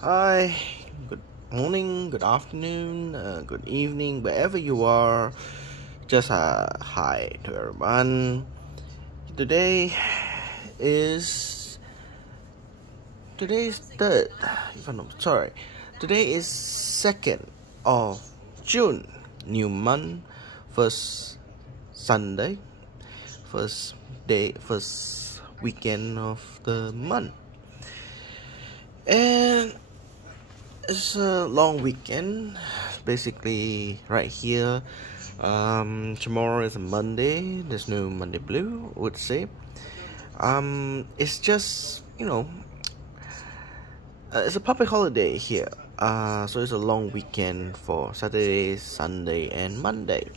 Hi, good morning, good afternoon, good evening, wherever you are. Just hi to everyone. Today is third. If I'm not sorry, today is 2nd of June. New month, first Sunday, first weekend of the month, and it's a long weekend, basically right here. Tomorrow is a Monday. There's no Monday blue, I would say. It's just, it's a public holiday here. So it's a long weekend for Saturday, Sunday, and Monday.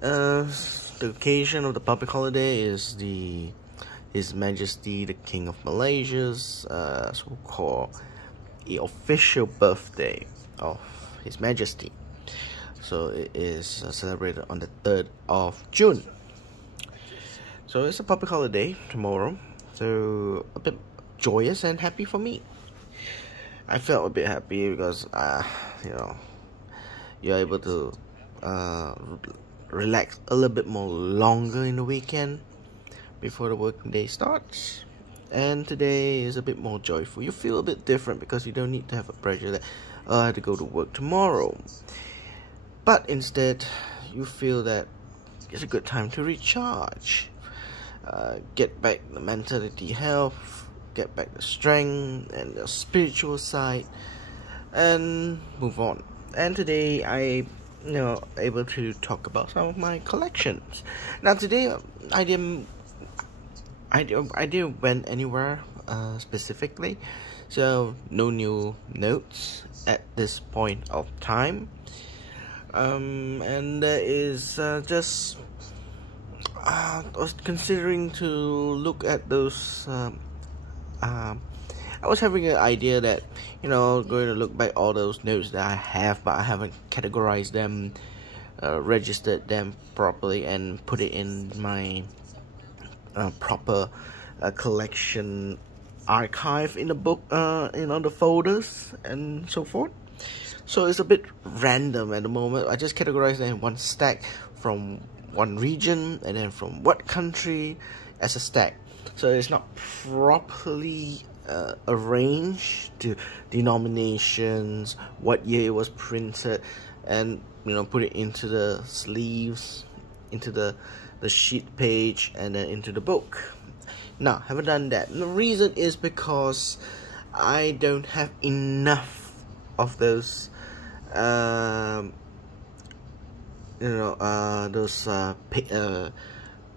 The occasion of the public holiday is His Majesty the King of Malaysia's so-called the official birthday of His Majesty. So it is celebrated on the 3rd of June. So it's a public holiday tomorrow. So a bit joyous and happy for me. I felt a bit happy because you're able to relax a little bit more longer in the weekend before the working day starts. And today is a bit more joyful. You feel a bit different because you don't need to have a pressure that I have to go to work tomorrow. But instead, you feel that it's a good time to recharge, get back the mentality health, get back the strength and the spiritual side, and move on. And today I able to talk about some of my collections. Now today I didn't went anywhere specifically, so no new notes at this point of time. And there is just I was considering to look at those. I was having an idea that going to look back all those notes that I have, but I haven't categorized them, registered them properly, and put it in my proper collection archive in the book, the folders and so forth. So it's a bit random at the moment. I just categorize them in one stack from one region and then from what country as a stack. So it's not properly arranged to denominations, what year it was printed, and put it into the sleeves, into the sheet page, and then into the book. Now, haven't done that. And the reason is because I don't have enough of those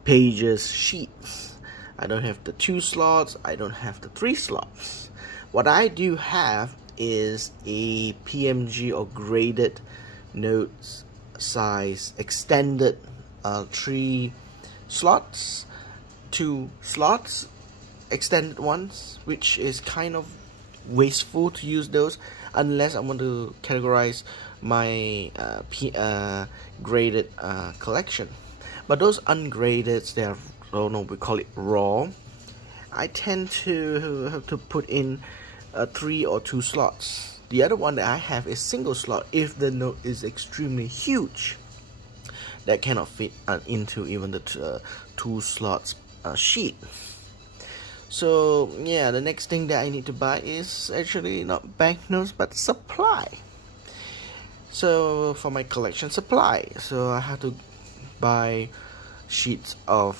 pages, sheets. I don't have the 2 slots, I don't have the 3 slots. What I do have is a PMG or graded notes size extended 3 slots, 2 slots, extended ones, which is kind of wasteful to use those unless I want to categorize my graded collection. But those ungraded, we call it raw. I tend to have to put in 3 or 2 slots. The other one that I have is single slot if the note is extremely huge. That cannot fit into even the 2 slots sheet. So yeah, the next thing that I need to buy is actually not banknotes but supply. So for my collection supply, so I have to buy sheets of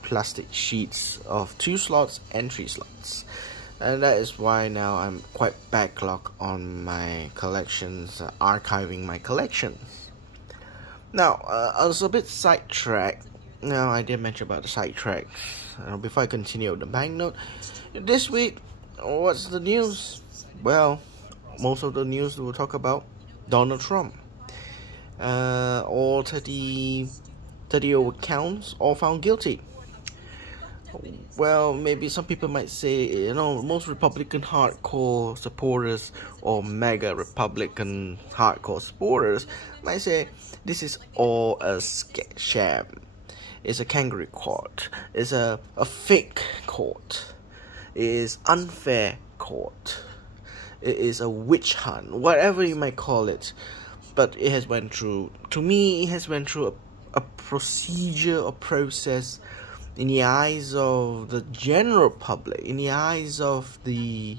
plastic sheets of 2 slots and 3 slots. And that is why now I'm quite backlogged on my collections, archiving my collections. Now, I was a bit sidetracked. Now, I did mention about the sidetrack. Before I continue with the banknote, this week, what's the news? Well, most of the news we'll talk about Donald Trump. All 30 counts, all found guilty. Well, maybe some people might say, most Republican hardcore supporters or mega Republican hardcore supporters might say this is all a sham. It's a kangaroo court. It's a fake court. It is unfair court. It is a witch hunt, whatever you might call it. But it has went through, to me, it has went through a procedure or process in the eyes of the general public, in the eyes of the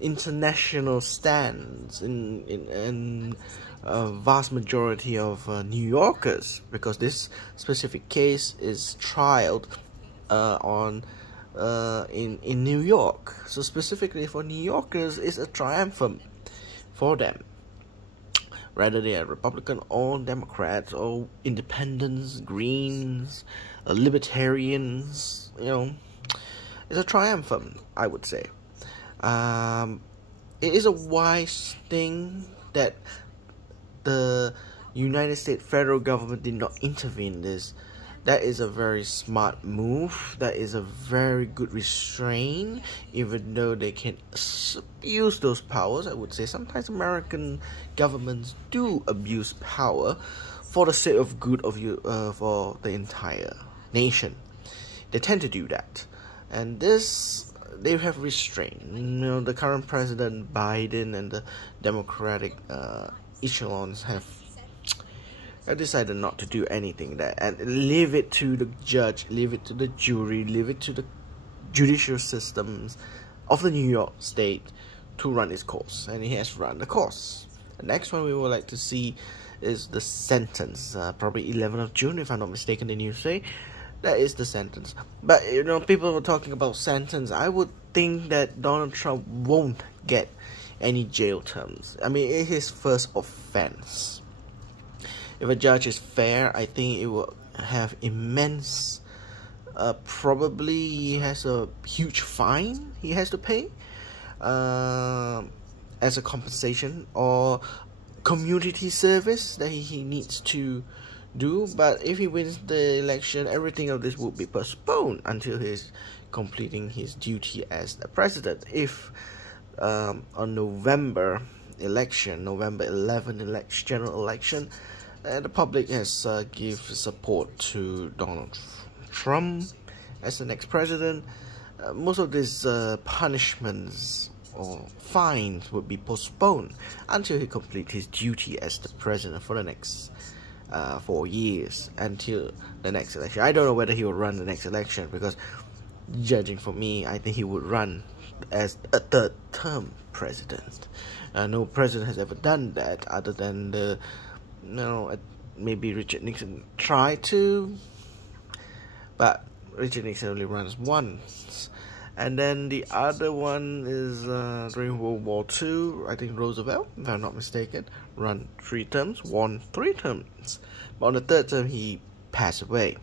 international stands, in a vast majority of New Yorkers, because this specific case is trialed in New York. So specifically for New Yorkers, it's a triumphant for them, whether they are Republican or Democrats or Independents, Greens, Libertarians. It's a triumphant, I would say. It is a wise thing that the United States federal government did not intervene in this. That is a very smart move. That is a very good restraint, even though they can abuse those powers. I would say sometimes American governments do abuse power for the sake of good of for the entire nation. They tend to do that, and this they have restrained. The current President Biden and the Democratic echelons have decided not to do anything there and leave it to the judge, leave it to the jury, leave it to the judicial systems of the New York State to run its course, and he has run the course. The next one we would like to see is the sentence, probably 11th of June, if I'm not mistaken, the news say. That is the sentence. But, people were talking about sentence. I would think that Donald Trump won't get any jail terms. I mean, it's his first offense. If a judge is fair, I think it will have immense, probably he has a huge fine he has to pay as a compensation, or community service that he needs to do. But if he wins the election, everything of this will be postponed until he's completing his duty as the president. If on November 11 general election, the public has give support to Donald Trump as the next president, most of these punishments or fines would be postponed until he completes his duty as the president for the next 4 years, until the next election. I don't know whether he will run the next election, because judging for me, I think he would run as a third-term president. No president has ever done that, other than maybe Richard Nixon tried to, but Richard Nixon only runs once. And then the other one is during World War II, I think Roosevelt, if I'm not mistaken, ran 3 terms, won 3 terms. But on the 3rd term, he passed away.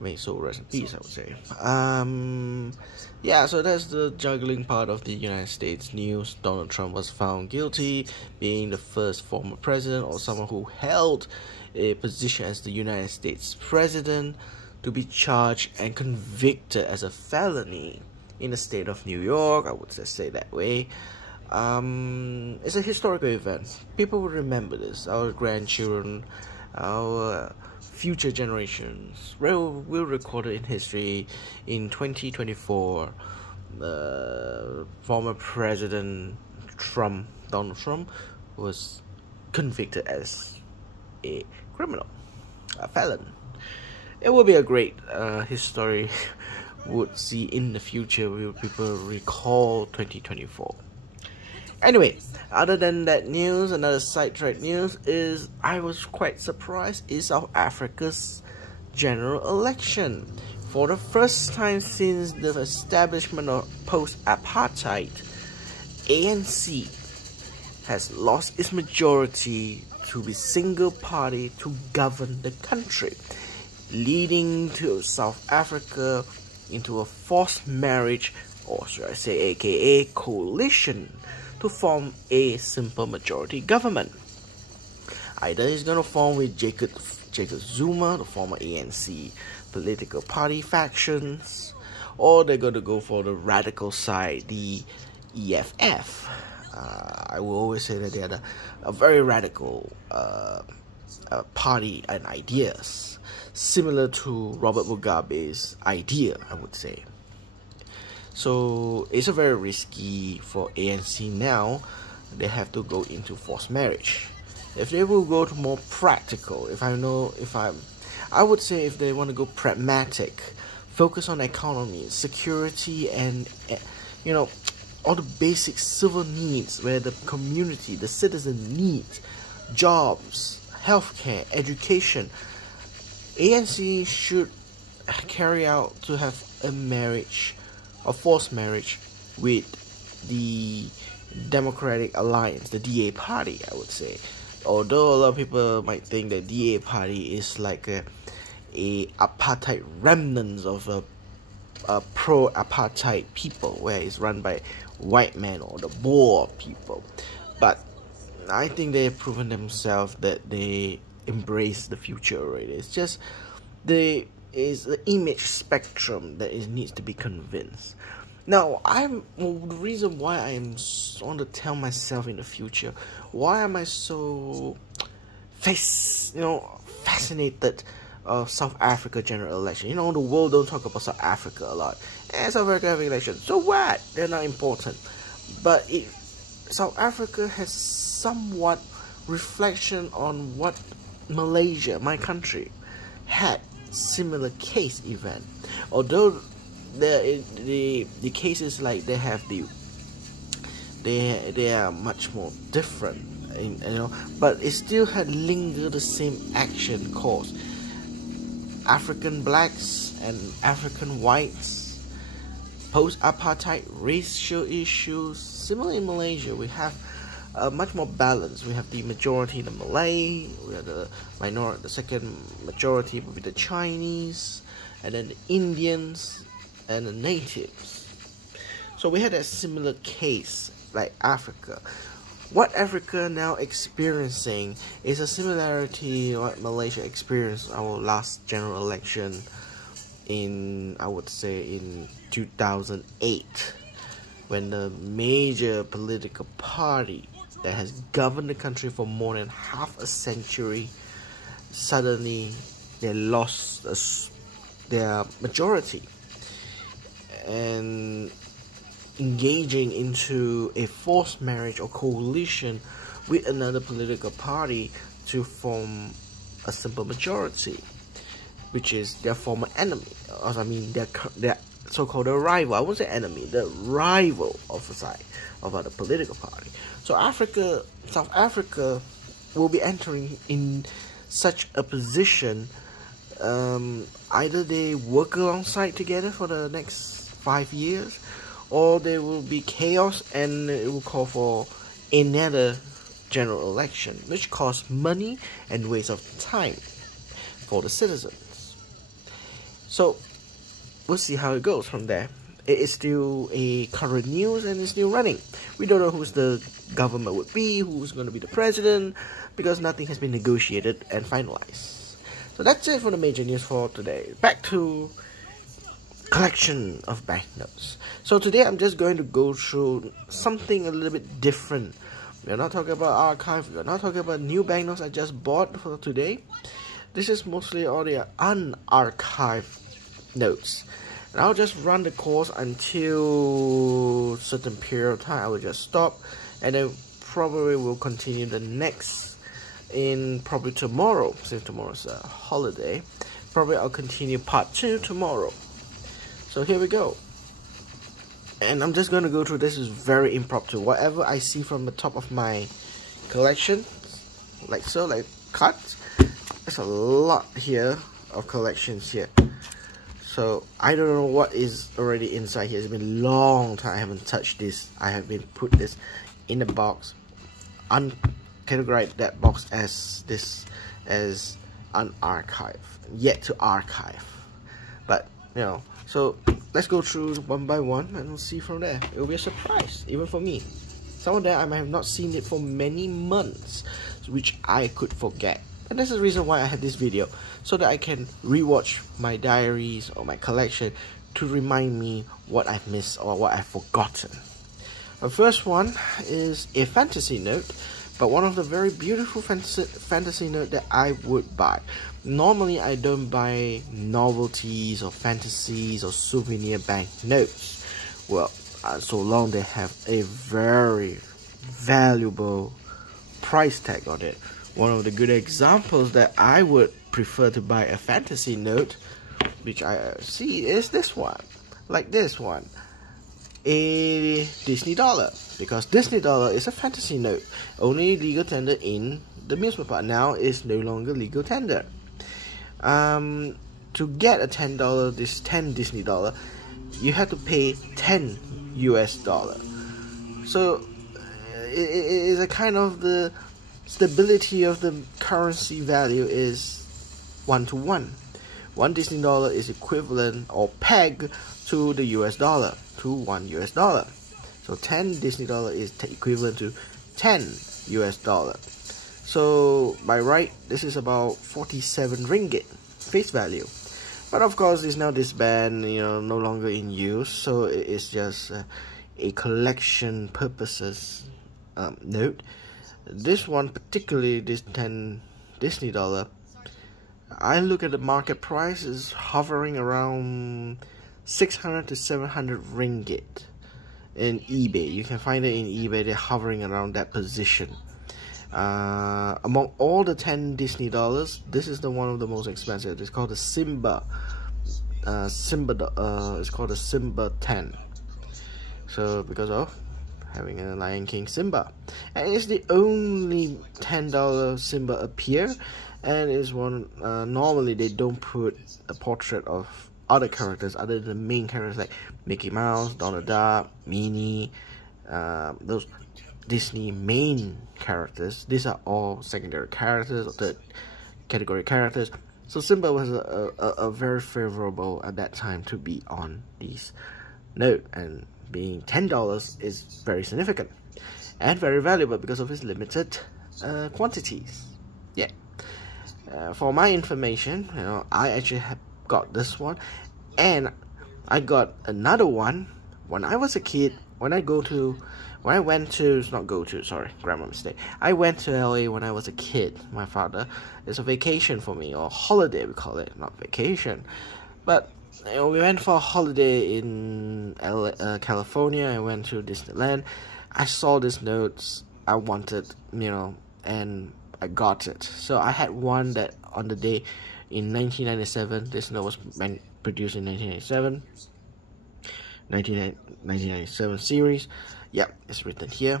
May so rest in peace, I would say. Yeah, so that's the juggling part of the United States news. Donald Trump was found guilty, being the first former president or someone who held a position as the United States president, to be charged and convicted as a felony in the state of New York. I would just say that way. It's a historical event. People will remember this. Our grandchildren, our future generations will record it in history. In 2024, former President Donald Trump, was convicted as a criminal, a felon. It will be a great history would see in the future. Will people recall 2024? Anyway, other than that news, another sidetrack news is, I was quite surprised, is South Africa's general election. For the first time since the establishment of post-apartheid, ANC has lost its majority to be single party to govern the country, leading to South Africa into a forced marriage, or should I say aka coalition, to form a simple majority government. Either he's going to form with Jacob Zuma, the former ANC political party factions, or they're going to go for the radical side, the EFF. I will always say that they are a very radical party and ideas, similar to Robert Mugabe's idea, I would say. So it's a very risky for ANC now. They have to go into forced marriage. If they will go to more practical, I would say if they want to go pragmatic, focus on economy, security, and all the basic civil needs where the community, the citizen needs, jobs, healthcare, education. ANC should carry out to have a marriage, a forced marriage with the Democratic Alliance, the DA party, I would say. Although a lot of people might think that DA party is like a apartheid remnants of a pro-apartheid people, where it's run by white men or the Boer people. But I think they have proven themselves that they embrace the future already. It's just the image spectrum that needs to be convinced. Now, the reason why I want to tell myself in the future, why am I so fascinated of South Africa general election? The world don't talk about South Africa a lot. South Africa have elections, so what? They're not important. But South Africa has somewhat reflection on what Malaysia, my country, had similar case event. Although the cases like they are much more different, but it still had lingered the same action cause. African blacks and African whites, post-apartheid racial issues. Similar in Malaysia, we have much more balance. We have the majority, the Malay, we have the minority, the second majority would be the Chinese, and then the Indians and the natives. So we had a similar case like Africa. What Africa now experiencing is a similarity to what Malaysia experienced our last general election in 2008, when the major political party that has governed the country for more than half a century, suddenly they lost their majority and engaging into a forced marriage or coalition with another political party to form a simple majority, which is their former enemy. Their so-called rival. I won't say enemy, the rival of the side of other political party. So South Africa will be entering in such a position. Either they work alongside together for the next 5 years, or there will be chaos and it will call for another general election, which costs money and waste of time for the citizens. So we'll see how it goes from there. It is still a current news and it's still running. We don't know who's the government would be, who's going to be the president, because nothing has been negotiated and finalized. So that's it for the major news for today. Back to collection of banknotes. So today I'm just going to go through something a little bit different. We're not talking about archive, we're not talking about new banknotes I just bought for today. This is mostly all the unarchived notes. And I'll just run the course until a certain period of time. I will just stop, and then probably will continue the next in probably tomorrow, since tomorrow's a holiday. Probably I'll continue part 2 tomorrow. So here we go. And I'm just going to go through this. Is very impromptu. Whatever I see from the top of my collection, like so, like cards. There's a lot here of collections here. So I don't know what is already inside here. It's been a long time I haven't touched this. I have been put this in a box, categorized that box as unarchived, yet to archive. But so let's go through one by one and we'll see from there. It will be a surprise even for me. Some of them I might have not seen it for many months, which I could forget. And that's the reason why I had this video, so that I can rewatch my diaries or my collection to remind me what I've missed or what I've forgotten. The first one is a fantasy note, but one of the very beautiful fantasy note that I would buy. Normally I don't buy novelties or fantasies or souvenir bank notes, Well, so long they have a very valuable price tag on it. One of the good examples that I would prefer to buy a fantasy note, which I see, is this one, like this one, a Disney dollar, because Disney dollar is a fantasy note, only legal tender in the amusement park. Now it's no longer legal tender. To get a $10, this 10 Disney dollar, you have to pay 10 US dollar. So it is a kind of the stability of the currency value is 1-to-1. 1 Disney dollar is equivalent or pegged to the US dollar, to 1 US dollar. So 10 Disney dollar is equivalent to 10 US dollar. So by right, this is about 47 ringgit face value. But of course, it's now disbanded, no longer in use. So it's just a collection purposes note. This one particularly, this 10 Disney dollar, I look at the market price is hovering around 600 to 700 ringgit in eBay. You can find it in eBay. They're hovering around that position. Among all the 10 Disney dollars, this is the one of the most expensive. It's called the Simba. It's called the Simba 10. So because of having a Lion King Simba, and it's the only $10 Simba appear, and is one. Normally they don't put a portrait of other characters other than the main characters like Mickey Mouse, Donald Duck, Minnie, those Disney main characters. These are all secondary characters or third category characters. So Simba was a very favorable at that time to be on these note, and being $10 is very significant and very valuable because of its limited quantities. Yeah. For my information, I actually have got this one, and I got another one when I was a kid. I went to LA when I was a kid. My father, it's a vacation for me, or holiday we call it, not vacation. But we went for a holiday in California. I went to Disneyland. I saw these notes I wanted, and I got it. So I had one that on the day in 1997. This note was produced in 1997 series. Yep, it's written here.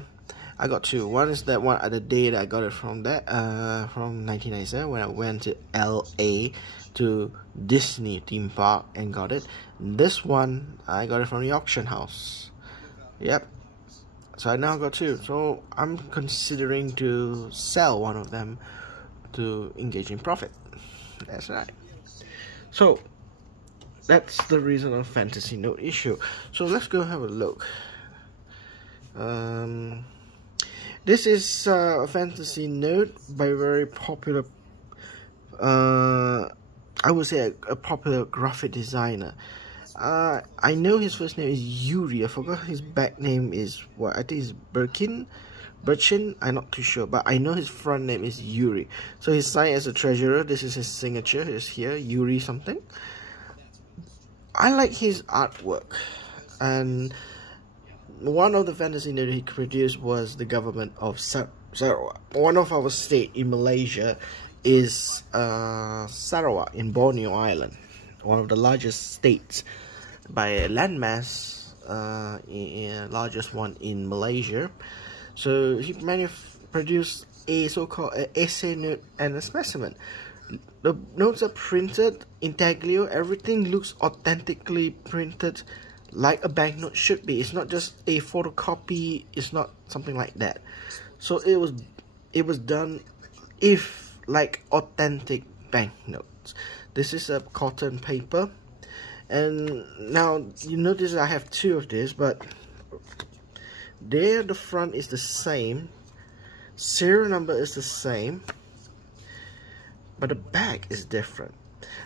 I got two. One is that one at the day that I got it from 1997 when I went to LA to Disney theme park and got it. This one I got it from the auction house. Yep. So I now got two. So I'm considering to sell one of them to engage in profit. That's right. So that's the reason of fantasy note issue. So let's go have a look. This is a fantasy note by a very popular, I would say a popular graphic designer. I know his first name is Yuri. I forgot his back name is what. I think it's Birchin. I'm not too sure, but I know his front name is Yuri. So he's signed as a treasurer. This is his signature. It's here, Yuri something. I like his artwork, and one of the fantasy notes he produced was the government of Sarawak. One of our state in Malaysia is Sarawak in Borneo Island, one of the largest states by landmass, largest one in Malaysia. So he produced a so-called essay note and a specimen. The notes are printed intaglio. Everything looks authentically printed like a banknote should be. It's not just a photocopy. It's not something like that. So it was done like authentic banknotes. This is a cotton paper, and now you notice I have two of this, but there the front is the same, serial number is the same, but the back is different.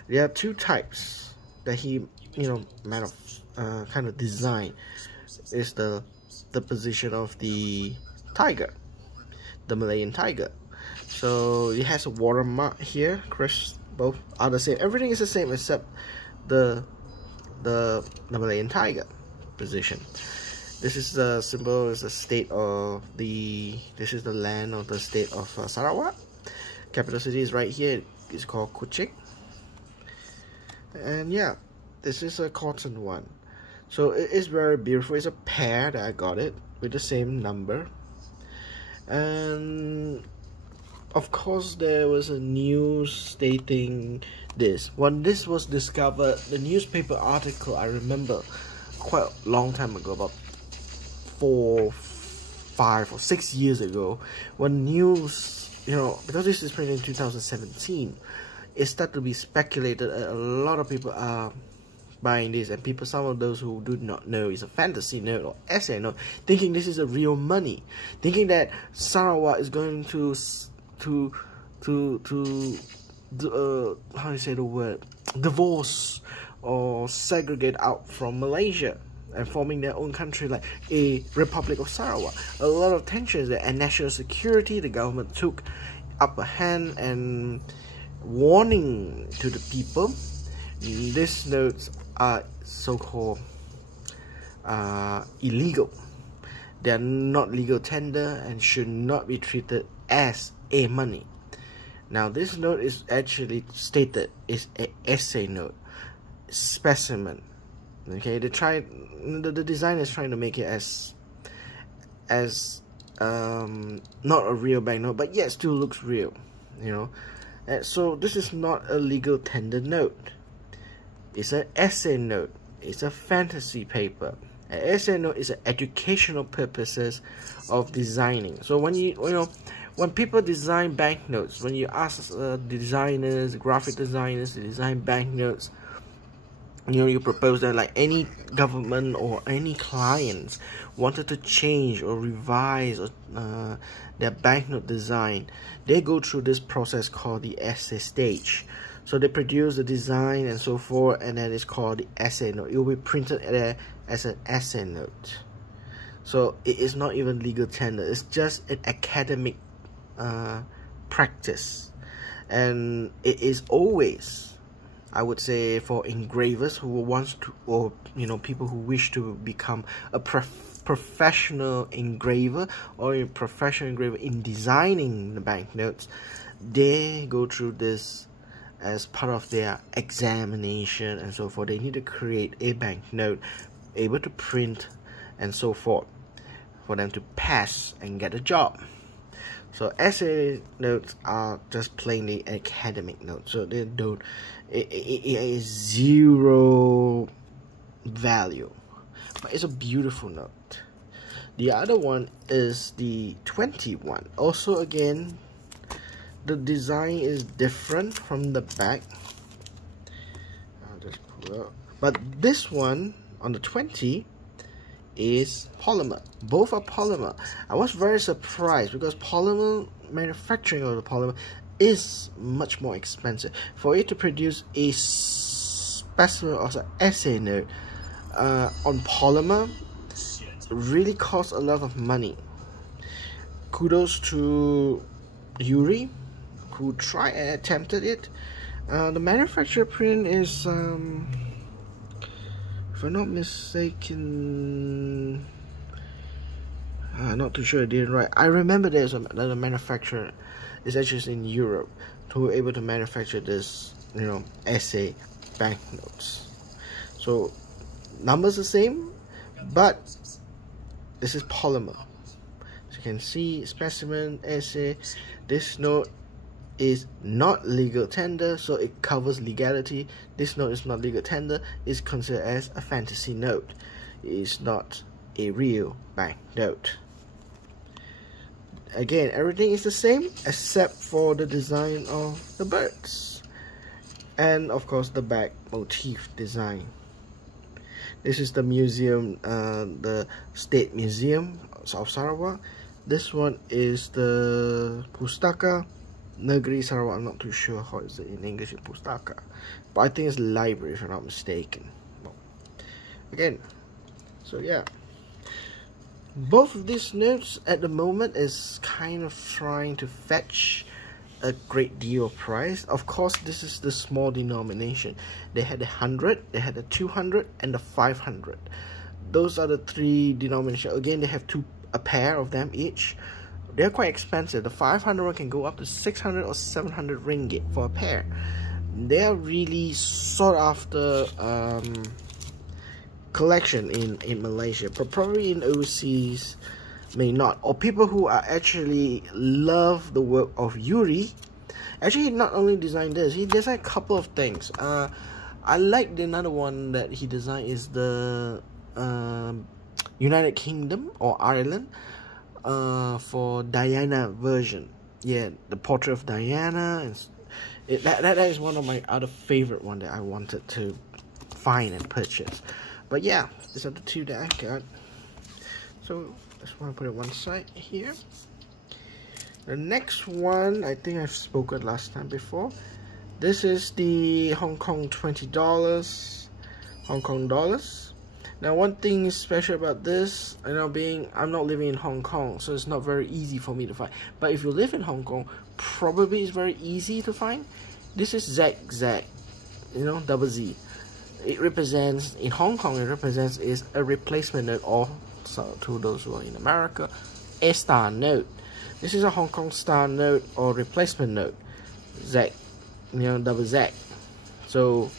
There are two types that he kind of design. Is the position of the tiger, the Malayan tiger. So it has a watermark here. Crest, both are the same. Everything is the same except the Malayan tiger. position. This is the symbol, is the state of the, this is the land of the state of Sarawak. Capital city is right here. It's called Kuching. And yeah, this is a cotton one. So it is very beautiful. It's a pair that I got it with the same number. And of course there was a news stating this. When this was discovered, the newspaper article, I remember quite a long time ago, about 4, 5 or 6 years ago, when news, you know, because this is printed in 2017, it started to be speculated. A lot of people are buying this, and people, some of those who do not know it's a fantasy note or essay note, thinking this is a real money, thinking that Sarawak is going to how do you say the word, divorce or segregate out from Malaysia and forming their own country like a Republic of Sarawak. A lot of tensions there, and national security, the government took upper hand and warning to the people. These notes are so-called illegal. They are not legal tender and should not be treated as a money. Now this note is actually stated is a essay note, specimen. Okay, they try, the designer is trying to make it as not a real banknote, but yet still looks real, you know. And so this is not a legal tender note. It's an essay note. It's a fantasy paper. An essay note is an educational purposes of designing. So when you know, when people design banknotes, when you ask designers, graphic designers to design banknotes, you know, you propose that like any government or any clients wanted to change or revise their banknote design, they go through this process called the essay stage. So they produce the design and so forth, and then it's called the essay note. It will be printed there as an essay note. So it is not even legal tender. It's just an academic practice, and it is always, I would say, for engravers who wants to, or you know, people who wish to become a professional engraver or a professional engraver in designing the banknotes, they go through this as part of their examination and so forth. They need to create a banknote able to print and so forth for them to pass and get a job. So essay notes are just plainly academic notes, so they don't, it is zero value, but it's a beautiful note. The other one is the 21. Also again, the design is different from the back. I'll just pull it up. But this one on the 20 is polymer. Both are polymer. I was very surprised because polymer manufacturing of the polymer is much more expensive. For it to produce a specimen or an essay note on polymer really costs a lot of money. Kudos to Yuri who tried and attempted it. The manufacturer print is if I'm not mistaken, not too sure I did it right. I remember there's another manufacturer is actually in Europe who were able to manufacture this, you know, essay banknotes. So numbers the same, but this is polymer. So you can see specimen, essay. This note is not legal tender, so it covers legality. This note is not legal tender, it's considered as a fantasy note. It is not a real banknote. Again, everything is the same except for the design of the birds and of course the back motif design. This is the museum, the State Museum of Sarawak. This one is the Pustaka Negeri Sarawak. I'm not too sure how is it in English in Pustaka, but I think it's library if I'm not mistaken. Well, again, so yeah, both of these notes at the moment is kind of trying to fetch a great deal of price. Of course, this is the small denomination. They had the 100, they had the 200 and the 500. those are the three denominations. Again, they have a pair of them each. They're quite expensive. The 500 one can go up to 600 or 700 ringgit for a pair. They are really sought after collection in Malaysia, but probably in overseas may not. Or people who are actually love the work of Yuri. Actually, he not only designed this, he designed a couple of things. I like another one that he designed is the United Kingdom or Ireland for Diana version. Yeah, the portrait of Diana, and that is one of my other favorite one that I wanted to find and purchase. But yeah, these are the two that I got. So just want to put it one side here. The next one, I think I've spoken last time before. This is the Hong Kong $20 Hong Kong dollars. Now, one thing special about this, I'm not living in Hong Kong, so it's not very easy for me to find. But if you live in Hong Kong, probably it's very easy to find. This is ZZ, double Z. It represents, in Hong Kong, is a replacement note, or so to those who are in America, a star note. This is a Hong Kong star note or replacement note, Z, double Z. So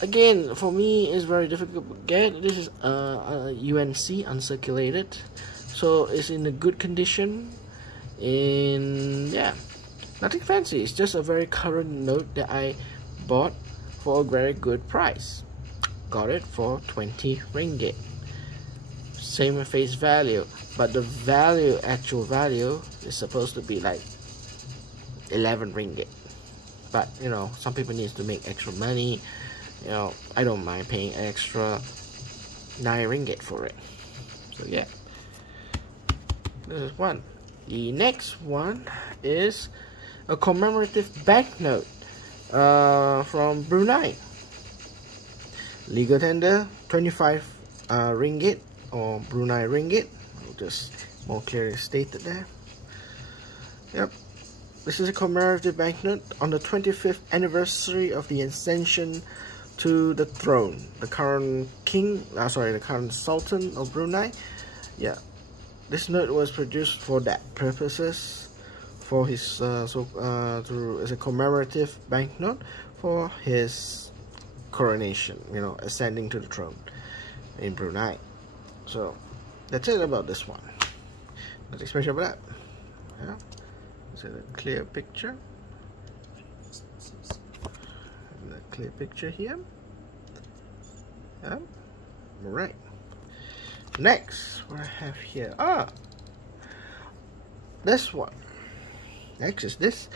again, for me, it's very difficult to get. This is a UNC uncirculated, so it's in a good condition. Yeah, nothing fancy. It's just a very current note that I bought for a very good price. Got it for 20 ringgit. Same face value, but the actual value is supposed to be like 11 ringgit. But some people need to make extra money. I don't mind paying extra 9 ringgit for it. So yeah, this is one. The next one is a commemorative banknote from Brunei. Legal tender 25 ringgit or Brunei ringgit. I'll just more clearly stated there. Yep. This is a commemorative banknote on the 25th anniversary of the ascension to the throne. The current the current Sultan of Brunei. Yeah, this note was produced for that purposes, for his as a commemorative banknote for his coronation. Ascending to the throne in Brunei. So that's it about this one. Nothing special about that. Yeah. It's a clear picture. A clear picture here. Yeah. Alright. Next, what I have here. This one. Next is this.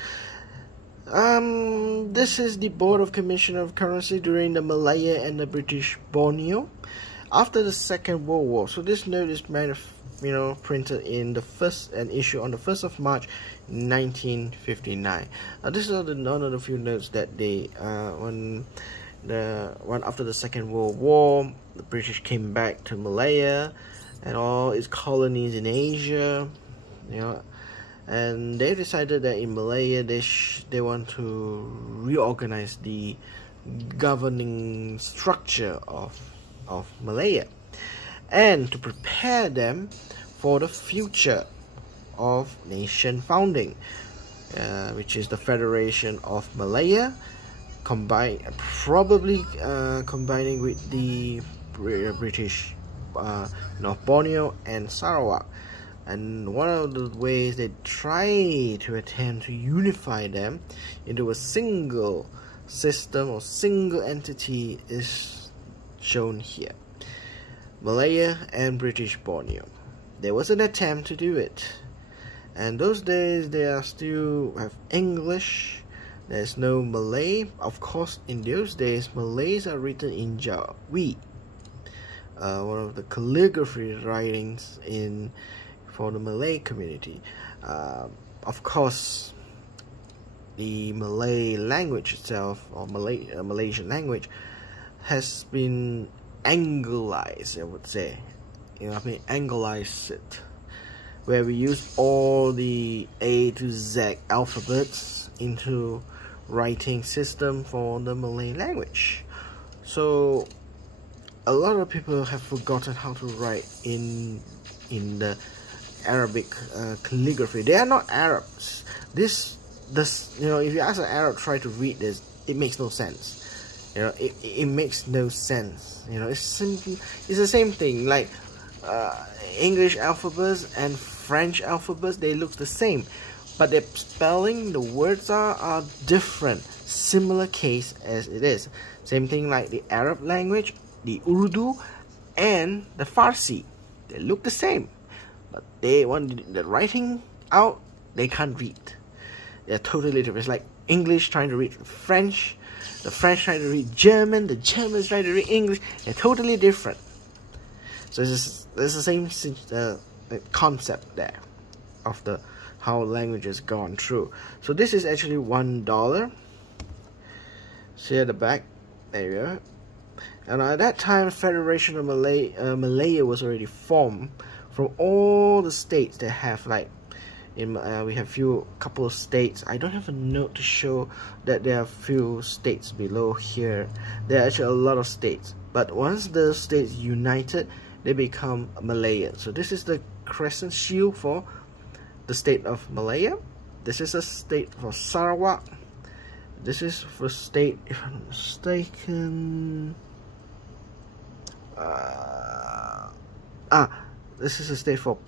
This is the Board of Commissioner of Currency during the Malaya and the British Borneo after the Second World War. So this note is printed in the first and issued on the 1st of March 1959. This is one of the few notes that they when the one after the Second World War, the British came back to Malaya and all its colonies in Asia, and they decided that in Malaya they want to reorganize the governing structure of Malaya, and to prepare them for the future of nation founding, which is the Federation of Malaya, combining with the British North Borneo and Sarawak. And one of the ways they try to attempt to unify them into a single system or single entity is shown here. Malaya and British Borneo. There was an attempt to do it, and those days they are still have English. There's no Malay. Of course, in those days Malays are written in Jawi, one of the calligraphy writings for the Malay community. Of course, the Malay language itself, or Malaysian language, has been Anglicized, I would say. Anglicized it, where we use all the A to Z alphabets into writing system for the Malay language. So a lot of people have forgotten how to write in the Arabic calligraphy. They are not Arabs. This you know, if you ask an Arab try to read this, it makes no sense. You know, it makes no sense. You know, it's the same thing like English alphabets and French alphabets. They look the same, but the spelling, the words are different. Similar case as it is. Same thing like the Arab language, the Urdu, and the Farsi. They look the same, but they want the writing out. They can't read. They're totally different. It's like English trying to read French, the French trying to read German, the Germans trying to read English. They're totally different. So there's the same concept there of how languages gone through. So this is actually $1. See at the back, there you go. And at that time, Federation of Malaya was already formed from all the states that have like. We have couple of states. I don't have a note to show that there are few states below here. There are actually a lot of states, but once the states united, they become Malaya. So this is the crescent shield for the state of Malaya. This is a state for Sarawak. This is for state, if I'm not mistaken, this is a state for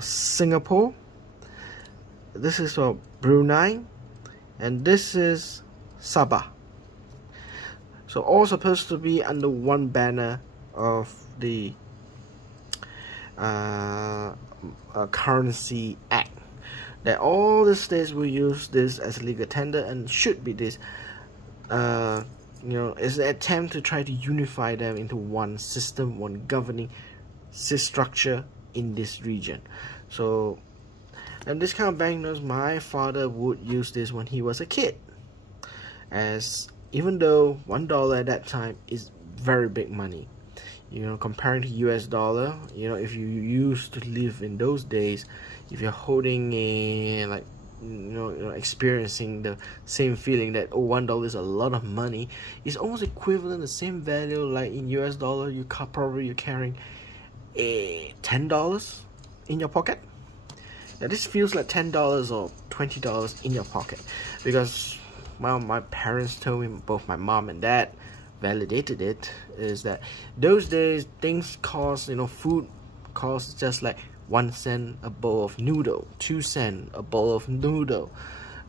Singapore. This is for Brunei, and this is Sabah. So all supposed to be under one banner of the Currency Act. That all the states will use this as legal tender and should be this. You know, it's an attempt to try to unify them into one system, one governing structure in this region. So. And this kind of banknotes, my father would use this when he was a kid. As even though $1 at that time is very big money, you know, comparing to US dollar, you know, if you used to live in those days, if you're holding a like, you know, experiencing the same feeling that $1 is a lot of money, it's almost equivalent the same value like in US dollar. You're carrying a $10 in your pocket. Now this feels like $10 or $20 in your pocket, because well, my parents told me, both my mom and dad validated it, is that those days things cost, you know, food costs just like 1 cent a bowl of noodle, 2 cents a bowl of noodle.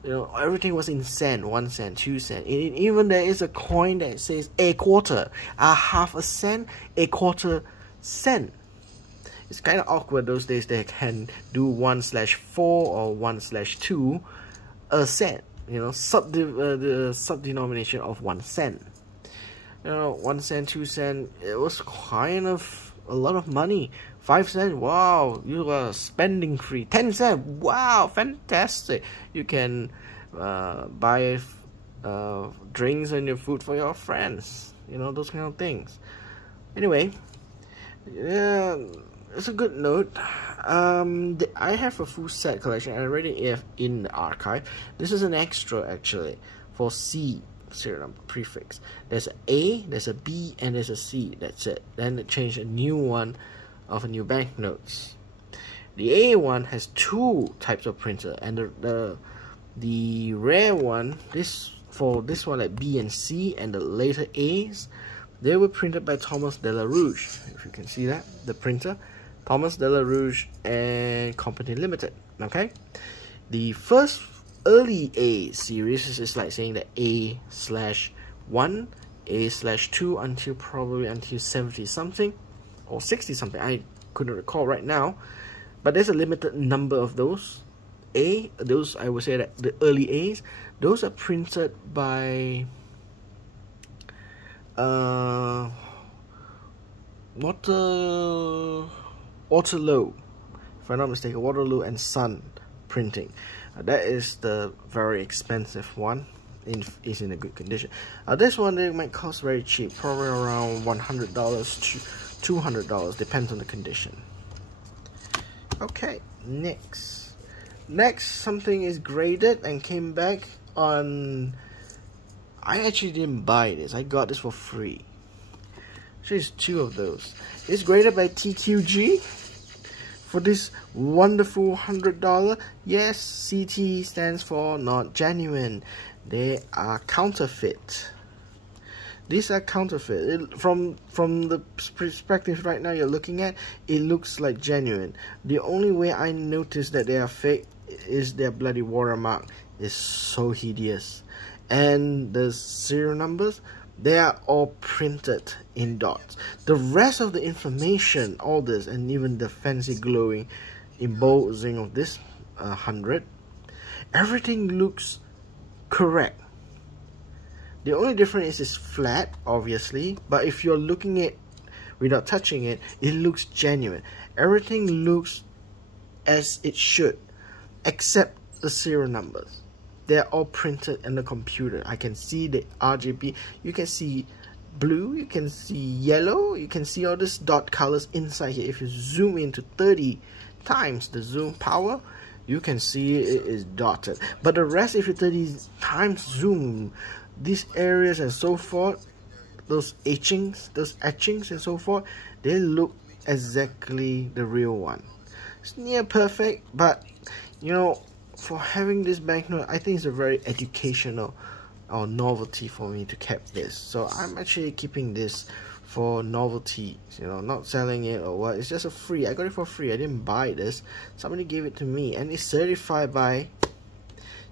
You know, everything was in cent, 1 cent, 2 cents. Even there is a coin that says a quarter, a half a cent, a quarter cent. It's kind of awkward those days. They can do 1/4 or 1/2 a cent. You know, the sub-denomination of 1 cent. You know, 1 cent, 2 cent. It was kind of a lot of money. 5 cents. Wow, you are spending free. 10 cents. Wow, fantastic. You can buy drinks and your food for your friends. You know, those kind of things. Anyway, yeah. It's a good note. I have a full set collection. I already have in the archive. This is an extra actually for C serial number prefix. There's an A, there's a B, and there's a C. That's it. Then they change a new one of a new banknotes. The A one has 2 types of printer, and the rare one, this one like B and C, and the later A's, they were printed by Thomas de la Rouge. If you can see that, the printer. Thomas de la Rouge and Company Limited. Okay, the first early A series is like saying that A/1, A/2 until 70 something or 60 something. I couldn't recall right now, but there's a limited number of those. Those I would say that the early A's, those are printed by Waterloo, if I'm not mistaken, Waterloo and Son printing. That is the very expensive one. Is in a good condition. This one, they might cost very cheap, probably around $100 to $200, depends on the condition. Okay, next something is graded and came back on. I actually didn't buy this. I got this for free. There's two of those. It's graded by TQG for this wonderful $100. Yes, CT stands for not genuine. They are counterfeit. These are counterfeit. From the perspective right now you're looking at, it looks like genuine. The only way I notice that they are fake is their bloody watermark is so hideous. And the serial numbers, they are all printed in dots. The rest of the information, all this, and even the fancy glowing embossing of this 100, everything looks correct. The only difference is flat, obviously, but if you're looking at without touching it, it looks genuine. Everything looks as it should, except the serial numbers. They're all printed in the computer. I can see the RGB. You can see blue, you can see yellow, you can see all these dot colors inside here. If you zoom into 30 times the zoom power, you can see it is dotted. But the rest, if you 30 times zoom, these areas and so forth, those etchings and so forth, they look exactly the real one. It's near perfect, but you know, for having this banknote, I think it's a very educational or novelty for me to keep this. So I'm actually keeping this for novelty, you know, not selling it or what. It's just a free. I got it for free. I didn't buy this. Somebody gave it to me, and it's certified by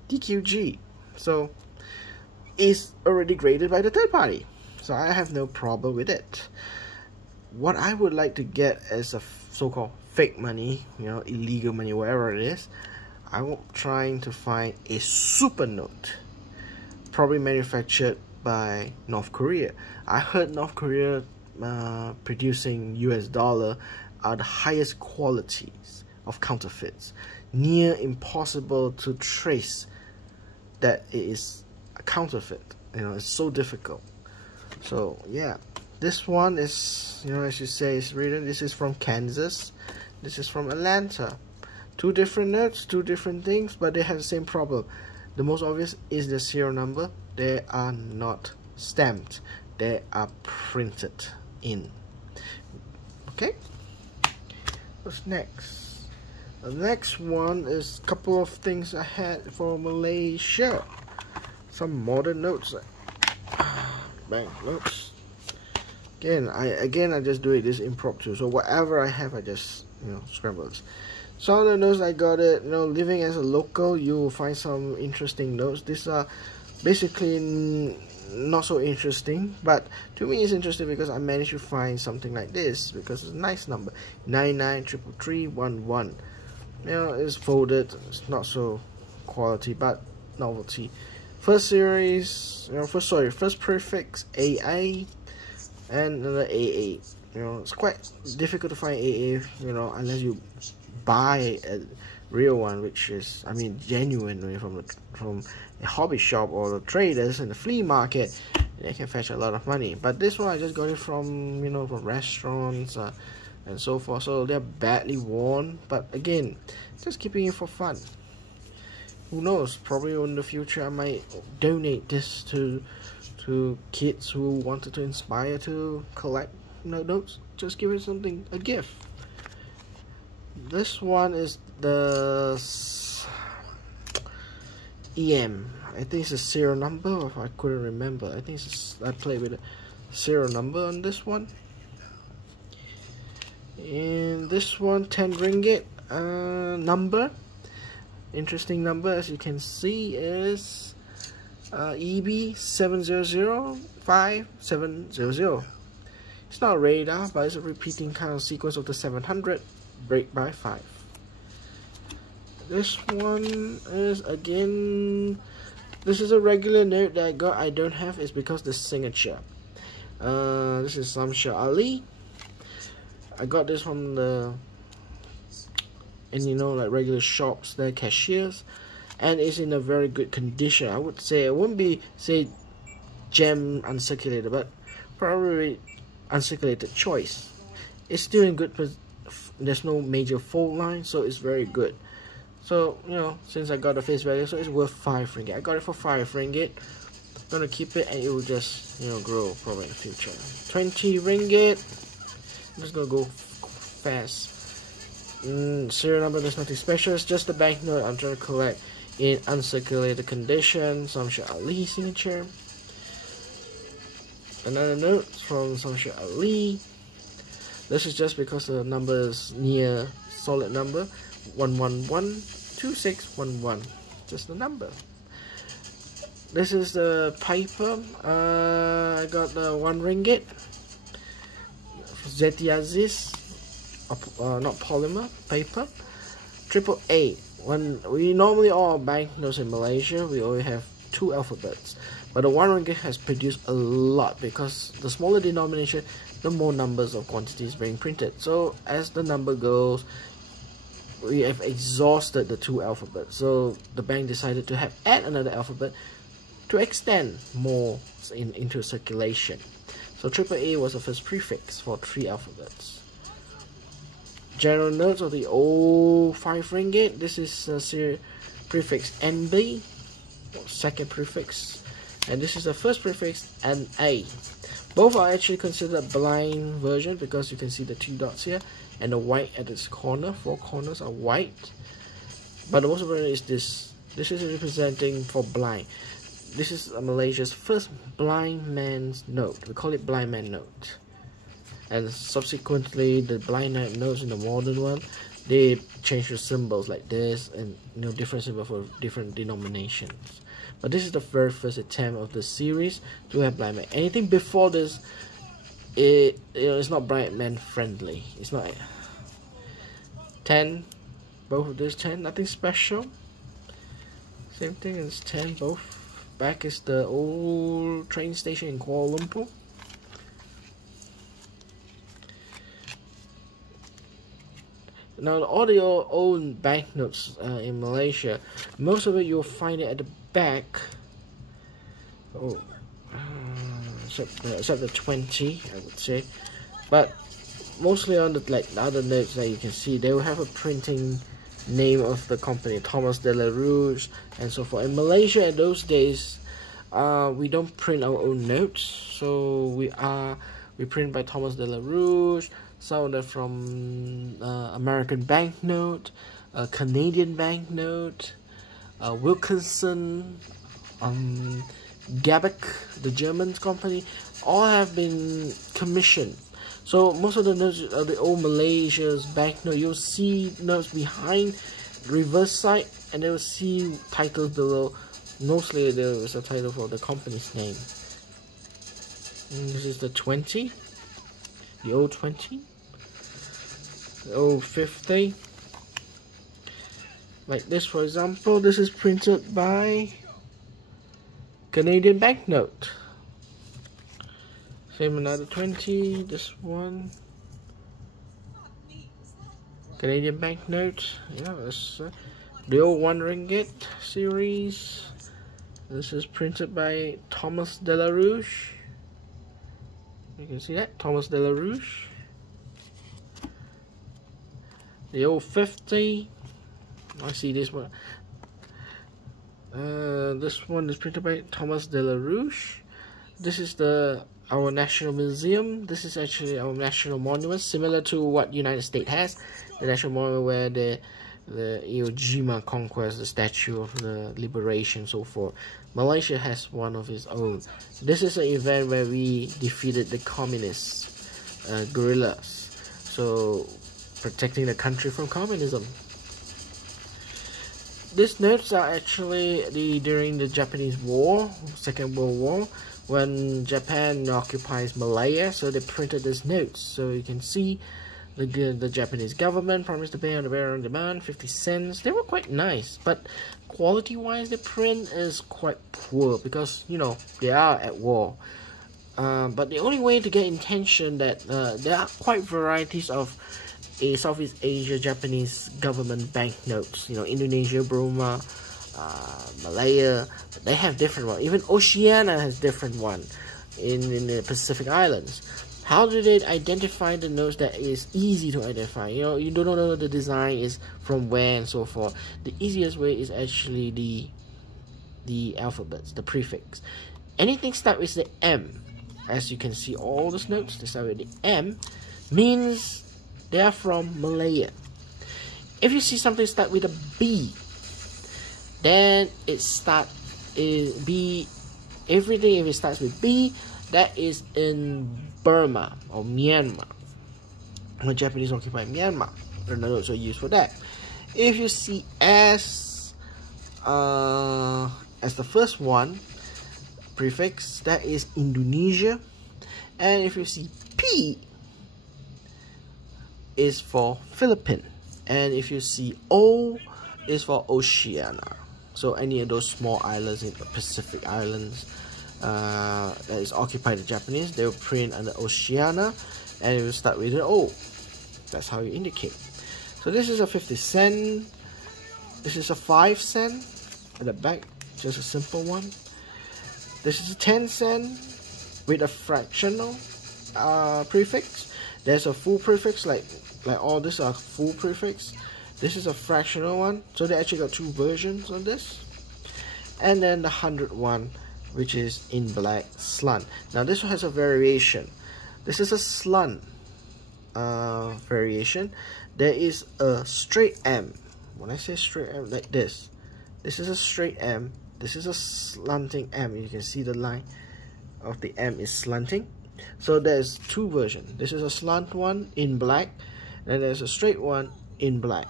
TQG. So is already graded by the third party, so I have no problem with it. What I would like to get as a so-called fake money, you know, illegal money, whatever it is, I'm trying to find a super note, probably manufactured by North Korea. I heard North Korea producing US dollar are the highest qualities of counterfeits, near impossible to trace that it is counterfeit. You know, it's so difficult. So yeah, this one is, you know, as you say, it's written, this is from Kansas, this is from Atlanta. Two different notes, two different things, but they have the same problem. The most obvious is the serial number. They are not stamped, they are printed in. Okay, what's next? The next one is a couple of things I had for Malaysia. Some modern notes, banknotes. Again, I just do it this impromptu. So whatever I have, I just, you know, scramble. Some of the notes I got it, you know, living as a local, you will find some interesting notes. These are basically not so interesting, but to me it's interesting because I managed to find something like this because it's a nice number, 993311. You know, it's folded. It's not so quality, but novelty. First series, you know, first prefix AA and another AA. You know, it's quite difficult to find AA, you know, unless you buy a real one, which is, I mean, genuine from a hobby shop or the traders in the flea market. They can fetch a lot of money. But this one I just got it from, you know, from restaurants and so forth. So they're badly worn, but again, just keeping it for fun. Who knows, probably in the future I might donate this to kids who wanted to inspire to collect notes. Just give it something, a gift. This one is the EM. I think it's a serial number, if I couldn't remember. I think I played with a serial number on this one. And this one, 10 ringgit number. Interesting number, as you can see, is EB700570. It's not a radar, but it's a repeating kind of sequence of the 700. Break by 5. This one is, again, this is a regular note that I got. I don't have, it's because the signature. This is Samsha Ali. I got this from the, and you know, like regular shops, they're cashiers, and it's in a very good condition. I would say it wouldn't be, say, gem uncirculated, but probably uncirculated choice. It's still in good position. There's no major fold line, so it's very good. So, you know, since I got the face value, so it's worth 5 ringgit. I got it for 5 ringgit. gonna keep it, and it will just, you know, grow probably in the future. 20 ringgit. I'm just gonna go fast. Serial number, there's nothing special. It's just the banknote I'm trying to collect in uncirculated condition. Samshir Ali signature. Another note from Samshir Ali. This is just because the number is near solid number 1112611. Just the number. This is the paper. I got the 1 ringgit. Zeti Aziz, not polymer paper. AAA. When we normally all banknotes in Malaysia, we only have 2 alphabets, but the 1 ringgit has produced a lot because the smaller denomination, the more numbers of quantities being printed. So as the number goes, we have exhausted the 2 alphabets. So the bank decided to add another alphabet to extend more into circulation. So AAA was the first prefix for 3 alphabets. General notes of the old 5 ringgit. This is prefix NB, second prefix, and this is the first prefix NA. Both are actually considered blind version because you can see the 2 dots here and the white at its corner. 4 corners are white, but the most important is this. This is representing for blind. This is Malaysia's first blind man's note. We call it blind man note. And subsequently, the blind man notes in the modern one, they change the symbols like this, and you know, different symbols for different denominations. But this is the very first attempt of the series to have blind man. Anything before this, it's not blind man friendly. It's not 10. Both of this 10, nothing special. Same thing as 10. Both. Back is the old train station in Kuala Lumpur. Now, all the old banknotes in Malaysia, most of it you'll find it at the back. Oh, except the 20, I would say. But mostly on the other notes that you can see, they will have a printing name of the company, Thomas de la Rouge, and so forth. In Malaysia, in those days, we don't print our own notes, so we print by Thomas de la Rouge. Some of them from American Banknote, Canadian Banknote, Wilkinson, Gabeck, the German company, all have been commissioned. So most of the notes of the old Malaysia's banknote, you'll see notes behind, reverse side, and they will see titles below. Mostly there is a title for the company's name. And this is the 20, the old 20, the old 50. Like this, for example, this is printed by Canadian Banknote. Same another 20, this one. Canadian Banknote. Yeah, that's the old 1 ringgit series. This is printed by Thomas de la Rouge. You can see that, Thomas de la Rouge. The old 50. I see this one. This one is printed by Thomas de la Rouge. This is our National Museum. This is actually our national monument, similar to what United States has. The national monument where the Iwo Jima conquest, the Statue of the Liberation, so forth. Malaysia has one of its own. This is an event where we defeated the communist guerrillas, so protecting the country from communism. These notes are actually during the Japanese War, Second World War, when Japan occupies Malaya, so they printed these notes. So you can see the Japanese government promised to pay on the bearer on demand, 50 cents. They were quite nice, but quality-wise, the print is quite poor because, you know, they are at war. But the only way to get intention that there are quite varieties of Southeast Asia Japanese government banknotes. You know, Indonesia, Burma, Malaya, they have different ones. Even Oceania has different one in the Pacific Islands. How do they identify the notes that is easy to identify? You know, you don't know the design is from where and so forth. The easiest way is actually the alphabets, the prefix. anything start with the M, as you can see all these notes, they start with the M, means they are from Malaya. If you see something start with a B, then it start is B. Everything if it starts with B, that is in Burma or Myanmar. When Japanese occupy Myanmar, the notes are used for that. If you see S as the first one prefix, that is Indonesia. And if you see P, is for Philippines. And if you see O, is for Oceania. So any of those small islands in the Pacific Islands that is occupied by the Japanese, they will print under Oceania, and it will start with an O. That's how you indicate. So this is a 50 cent. This is a 5 cent at the back, just a simple one. This is a 10 cent with a fractional prefix. There's a full prefix, like all these are full prefix. This is a fractional one, so they actually got two versions of this. And then the 100 one, which is in black slant. Now this one has a variation. This is a slant variation. There is a straight M. When I say straight M, like this is a straight M. This is a slanting M. You can see the line of the M is slanting. So there's two versions. This is a slant one in black, and there's a straight one in black.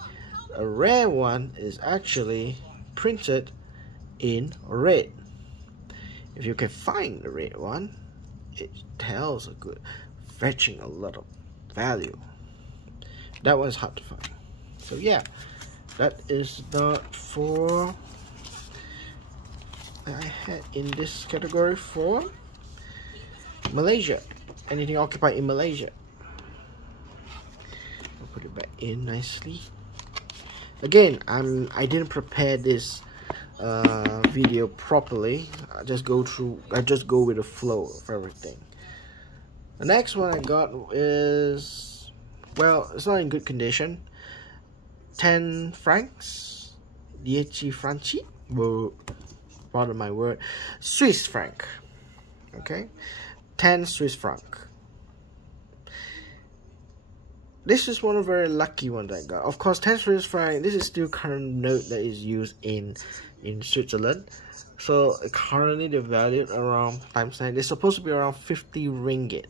A rare one is actually printed in red. If you can find the red one, it tells a good, fetching a lot of value. That one's hard to find. So yeah, that is not for I had in this category for Malaysia. Anything occupied in Malaysia. I'll put it back in nicely. Again, I didn't prepare this video properly. I just go with the flow of everything. The next one I got is, well, it's not in good condition. 10 francs, 10 francs, pardon my word, Swiss franc. Okay, 10 Swiss franc. This is one of the very lucky ones I got. Of course, 10 Swiss franc, this is still current note that is used in Switzerland. So currently they're valued around times 9. They're supposed to be around 50 ringgit,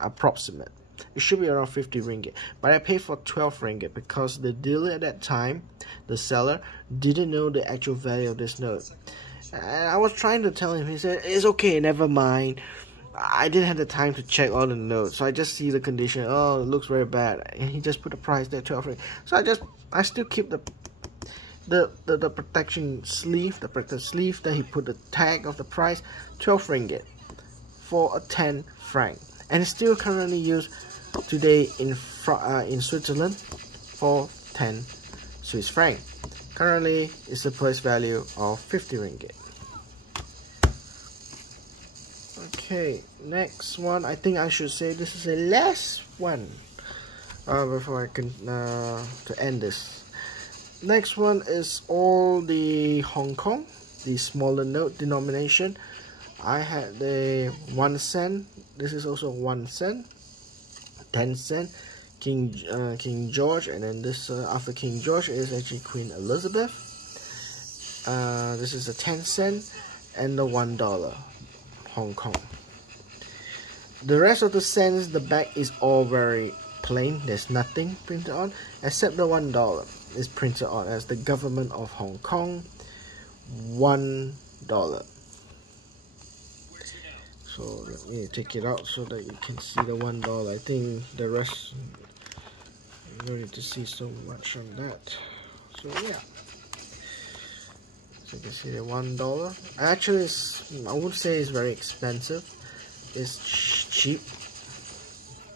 approximate. It should be around 50 ringgit. But I paid for 12 ringgit because the dealer at that time, the seller, didn't know the actual value of this note. And I was trying to tell him, he said, it's okay, never mind. I didn't have the time to check all the notes, so I just see the condition. Oh, it looks very bad, and he just put the price there, 12 ringgit. So I still keep the protection sleeve, the protective sleeve. That he put the tag of the price, 12 ringgit for a 10 franc, and it's still currently used today in Switzerland for 10 Swiss franc. Currently, it's the price value of 50 ringgit. Okay, next one. I think I should say this is the last one before I can to end this. Next one is all the Hong Kong, the smaller note denomination. I had the 1 cent. This is also 1 cent, 10 cent, King George, and then this after King George is actually Queen Elizabeth. This is a 10 cent and the $1 Hong Kong. The rest of the cents, the back is all very plain. There's nothing printed on except the $1 is printed on as the government of Hong Kong, $1. So let me take it out so that you can see the $1. I think the rest you don't need to see so much on that. So yeah, so you can see the $1. Actually, I would say it's very expensive. It's cheap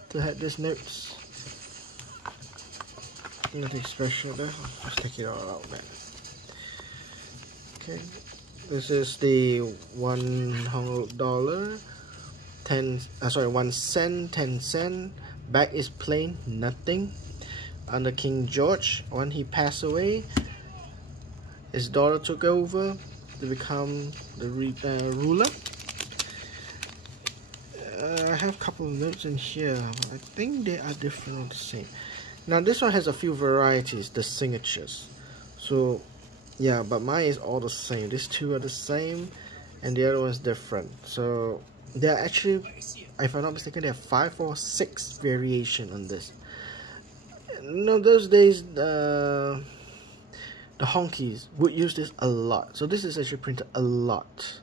to have these notes. Nothing special there. Let's take it all out then. Okay, this is the $1, 1 cent, 10 cent. Back is plain, nothing. Under King George, when he passed away, his daughter took over to become the ruler. I have a couple of notes in here. I think they are different or the same. Now this one has a few varieties, the signatures. So yeah, but mine is all the same. These two are the same and the other one is different. So there are actually, if I'm not mistaken, there are 5 or 6 variation on this. No, those days the honkies would use this a lot. So this is actually printed a lot.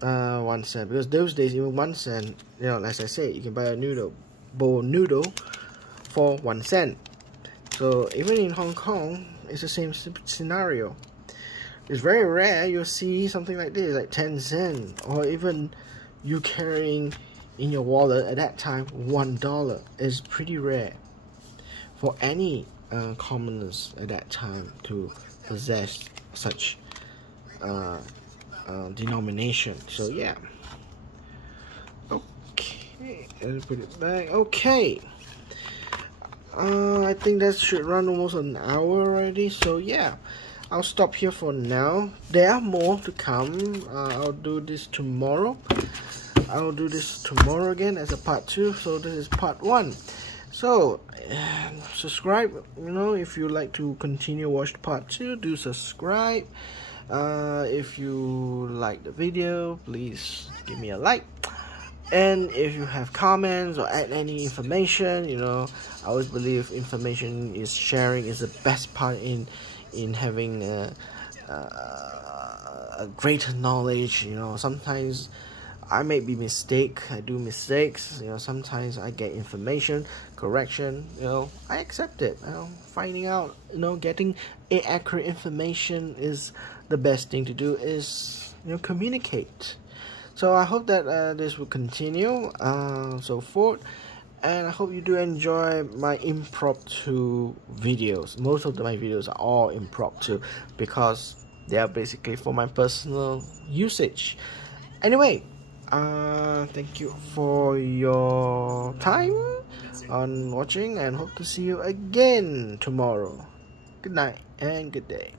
1 cent, because those days even 1 cent, you know, as I say, you can buy a bowl noodle for 1 cent. So even in Hong Kong, it's the same scenario. It's very rare you'll see something like this, like 10 cents, or even you carrying in your wallet at that time $1 is pretty rare for any commoners at that time to possess such denomination. So yeah, okay, let's put it back. Okay, I think that should run almost an hour already, so yeah, I'll stop here for now. There are more to come. I'll do this tomorrow. I'll do this tomorrow again as a part 2, so this is part 1. So subscribe, you know, if you like to continue watch part 2, do subscribe. If you like the video, please give me a like, and if you have comments or add any information, you know, I always believe information is sharing is the best part in having a greater knowledge. You know, sometimes I may be I do mistakes, you know, sometimes I get information, correction, you know, I accept it. You know, finding out, you know, getting accurate information is the best thing to do, is, you know, communicate. So I hope that this will continue, so forth, and I hope you do enjoy my impromptu videos. Most of my videos are all impromptu because they are basically for my personal usage. Anyway, thank you for your time on watching, and hope to see you again tomorrow. Good night and good day.